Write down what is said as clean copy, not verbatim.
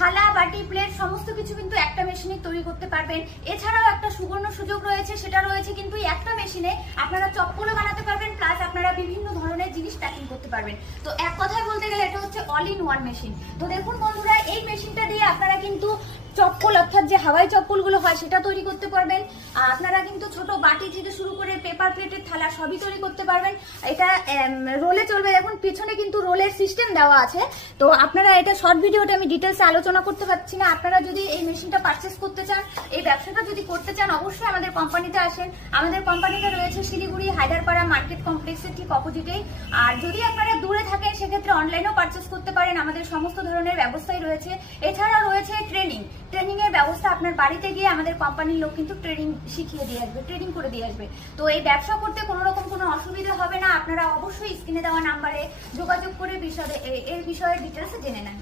থালা বাটি প্লেট সমস্ত কিছু কিন্তু একটা মেশিনে তৈরি করতে পারবেন। এছাড়াও একটা সুবর্ণ সুযোগ রয়েছে, সেটা রয়েছে কিন্তু একটা মেশিনে আপনারা চপ্পলও বানাতে পারবেন, প্লাস আপনারা বিভিন্ন ধরনের জিনিস প্যাকিং করতে পারবেন। তো এক কথায় বলতে গেলে এটা হচ্ছে অল ইন ওয়ান মেশিন। তো দেখুন বন্ধুরা, এই মেশিনটা দিয়ে আপনারা কিন্তু চপ্পল অর্থাৎ যে হাওয়াই চপ্পলগুলো হয় সেটা তৈরি করতে পারবেন। আপনারা কিন্তু ছোট বাটি থেকে শুরু করে পেপার প্লেটের থালা সবই তৈরি করতে পারবেন। এটা রোলে চলবে, দেখুন পিছনে কিন্তু রোলের সিস্টেম দেওয়া আছে। তো আপনারা এটা শর্ট ভিডিওতে আমি ডিটেলসে আলোচনা করতে পারছি না। আপনারা যদি এই মেশিনটা পারচেস করতে চান, এই ব্যবসাটা যদি করতে চান, অবশ্যই আমাদের কোম্পানিতে আসেন। আমাদের কোম্পানিটা রয়েছে শিলিগুড়ি হায়দারপাড়া মার্কেট কমপ্লেক্সের ঠিক অপোজিটেই। আর যদি আপনারা দূরে থাকেন সেক্ষেত্রে অনলাইনেও পারচেস করতে পারেন, আমাদের সমস্ত ধরনের ব্যবস্থাই রয়েছে। এছাড়া রয়েছে ট্রেনিং এর ব্যবস্থা। আপনার বাড়িতে গিয়ে আমাদের কোম্পানির লোক কিন্তু ট্রেনিং শিখিয়ে দিয়ে আসবে, ট্রেনিং করে দিয়ে আসবে। তো এই ব্যবসা করতে কোনো রকম কোনো অসুবিধা হবে না। আপনারা অবশ্যই স্ক্রিনে দেওয়া নাম্বারে যোগাযোগ করে এর বিষয়ে ডিটেলসে জেনে নেন।